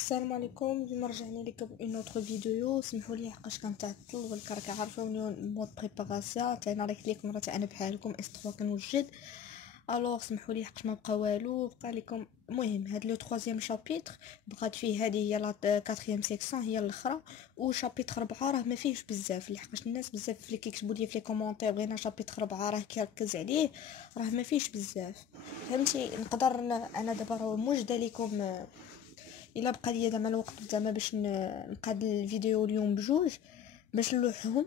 السلام عليكم. اليوم رجعنا لكم بإن اوتر فيديو. سمحوا لي حقاش كنتعطل والكركه عارفوني المود بريباراسيون تاعنا راه كليك مرات انا بحالكم اس 3 كنوجد. الوغ سمحوا لي حقاش ما بقى والو، بقى لكم المهم هاد لو 3 شابيتر بقات فيه، هذه هي لا 4 سيكسيون هي الاخرى، و شابيتر 4 راه ما فيهش بزاف لحقاش الناس بزاف اللي كيكتبوا لي في لي كومونتير بغينا شابيتر 4 راه كيركز عليه، راه ما فيهش بزاف فهمتي. نقدر انا دابا راه موجده لكم الا بقى ليا زعما الوقت زعما باش نقاد الفيديو اليوم بجوج باش نلوحهم،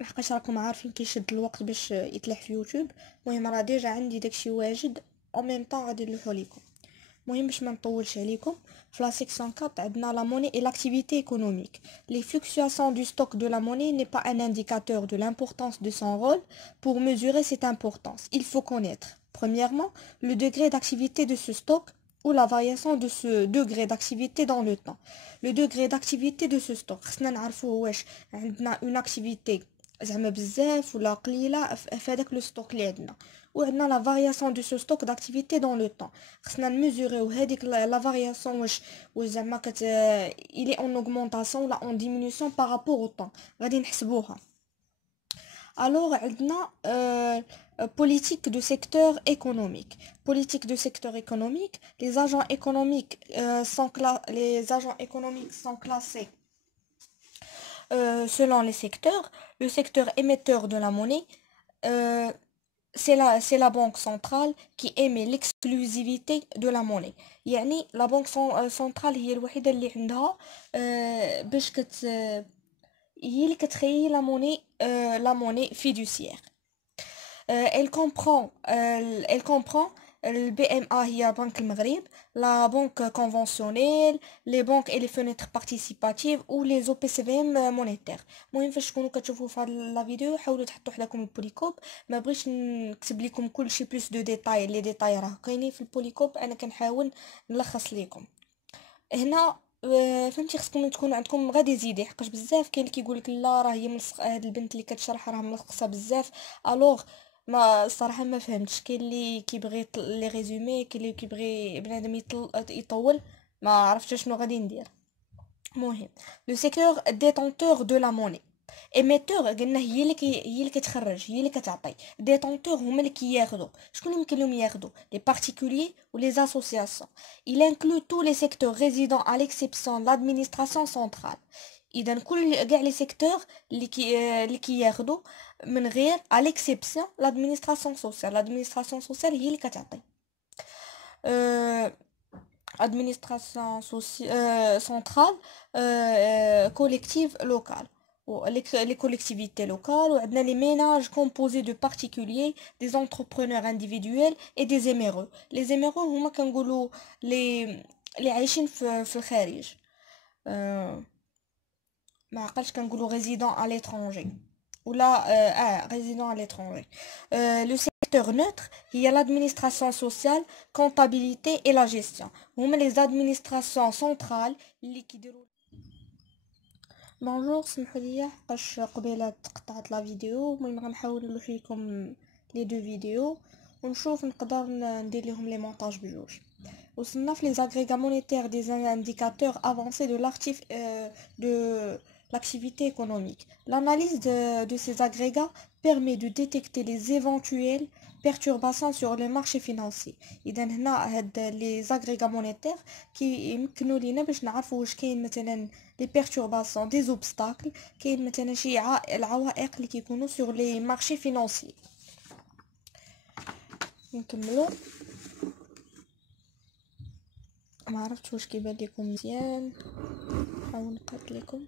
لحقاش راكم عارفين كيشد الوقت باش يتلح في يوتيوب. المهم راه ديجا عندي داكشي واجد او ميم طون غادي نلوحو ليكم. المهم باش ما نطولش عليكم، في لا سيكسيون 4 عندنا la monnaie et l'activité économique. Les fluctuations du stock de la monnaie n'est pas un indicateur de l'importance de son rôle. Pour mesurer cette importance, il faut connaître premièrement le degré d'activité de ce stock ou la variation de ce degré d'activité dans le temps. Le degré d'activité de ce stock خصنا نعرفوا واش عندنا une activité زعما بزاف ولا قليله في هذاك لو ستوك اللي عندنا، وعندنا لا فارياسيون دو سو ستوك داكتيفيتي دون لو طون. خصنا نميزوريو هذيك لا فارياسيون واش زعما الي اون اوغمونطاسيون ولا اون ديمينيسيون بارابور او طون، غادي نحسبوها. Alors, politique de secteur économique. Politique de secteur économique. Les agents économiques sont classés selon les secteurs. Le secteur émetteur de la monnaie, c'est la banque centrale qui émet l'exclusivité de la monnaie. يعني la banque centrale هي الوحيدة اللي عندها باش هي اللي كتخيي la monnaie fiduciaire. Elle comprend le BMA هي بنك المغرب, la banque conventionnelle, les banques et les fenêtres participatives ou les OPCVM monétaires. المهم فاش تكونوا كتشوفوا في هذا لا فيديو حاولوا تحطوا حداكم البوليكوب، ما بغيتش نكتب لكم كلشي بلوس دو ديتاي، لي ديتاي راه كاينين في البوليكوب، انا كنحاول نلخص لكم هنا. فهمتي خصكم تكون عندكم غادي زيدي، حقاش بزاف كاين اللي كيقول لك لا راه هي هاد البنت اللي كتشرح راه ملخصه بزاف. الوغ ما الصراحه ما فهمتش، كاين اللي كيبغي لي ريزومي، كاين اللي كيبغي بنادم يطول، ما عرفتش شنو غادي ندير. المهم لو سيكتور ديتونتور دو لا موني. ايميتور قلنا هي اللي كتخرج، هي اللي كتعطي. ديتونتور هما اللي كياخذوا. شكون اللي يمكن لهم ياخذوا؟ لي بارتيكولير و لي اسوسياسيون. il inclut tous les secteurs résidant à l'exception de l'administration centrale. اذا كل كاع لي سيكتور اللي كياخذوا من غير à l'exception l'administration sociale. l'administration sociale هي اللي كتعطي. administration centrale, collective locale, les collectivités locales, ou les ménages composés de particuliers, des entrepreneurs individuels et des émireux. Les émireux هما كنقولوا les عايشين في الخارج، ما عقلش كنقولوا résident à l'étranger ولا résident à l'étranger. Le secteur neutre هي l'administration sociale, comptabilité et la gestion. هما les administrations centrales اللي كيديروا. بونجور، سمحوا لي حقاش قبيله تقطعت لا فيديو. المهم غنحاول نلوح لكم لي دو فيديو ونشوف نقدر ندير لهم لي مونتاج بجوج. وصلنا في لي زاغريغا مونيتير دي انديكاتور افونسي de l'activité économique. L'analyse de ces agrégats permet de détecter les éventuelles perturbations sur les marchés financiers. إذا هنا هاد les agrégats monétaires كيمكنوا لينا باش نعرفوا واش كاين مثلا les perturbations, des obstacles, كاين مثلا شي العوائق اللي كيكونوا sur les marchés financiers. نكملوا. ما عرفتش واش كيبان لكم مزيان، نحاول نقاد لكم.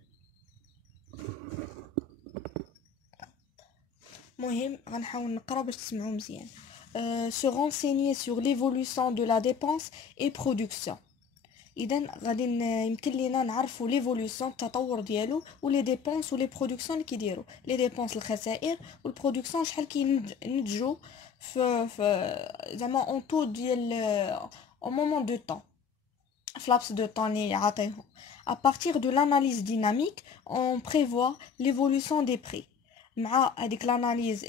مهم غنحاول نقرا باش تسمعوا مزيان. se renseigner sur l'évolution de la dépense et production. اذا غادي يمكن لينا نعرفوا ليفولوسيون التطور ديالو ولي ديبونس ولي برودكسيون اللي كيديروا. لي ديبونس الخسائر والبرودكسيون شحال كينتجوا في زعما اون تو ديال او مومون دو طون، في لابس دو طون اللي عاطيهم. à partir de l'analyse dynamique on prévoit l'évolution des prix. مع هذيك l'analyse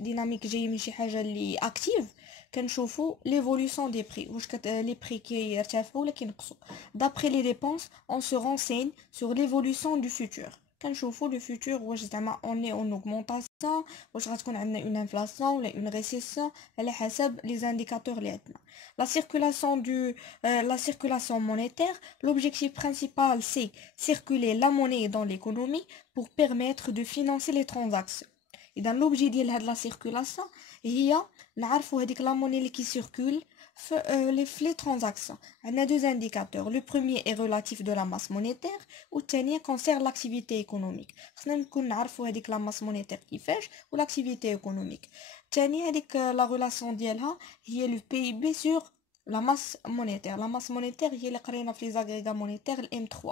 dynamique جاي من شي حاجه اللي اكتيف كنشوفوا l'évolution des prix واش les prix كيرتفعوا ولا كينقصوا. D'après les dépenses on se renseigne sur l'évolution du futur. كنشوفوا le futur واش زعما on est en augmentation واش غتكون عندنا une inflation ولا une récession على حسب les indicateurs اللي عندنا. La circulation monétaire, l'objectif principal c'est circuler la monnaie dans l'économie pour permettre de financer les transactions. إذا l'objet ديال هاد la circulation هي نعرفوا هذيك la monnaie اللي circule في les transactions. عندنا deux indicateurs. Le premier est relatif de la masse monétaire والثاني concerne l'activité économique. خصنا نكون نعرفوا هذيك la masse monétaire كيفاش و l'activité économique. الثاني هذيك la relation ديالها هي le PIB sur la masse monétaire. La masse monétaire هي اللي قرينا في les agrégats monétaires M3.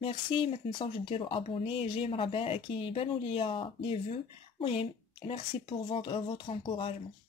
ميرسي. ما تنساوش ديروا ابوني جيم راه كيبانوا ليا لي فيو. المهم ميرسي pour votre encouragement.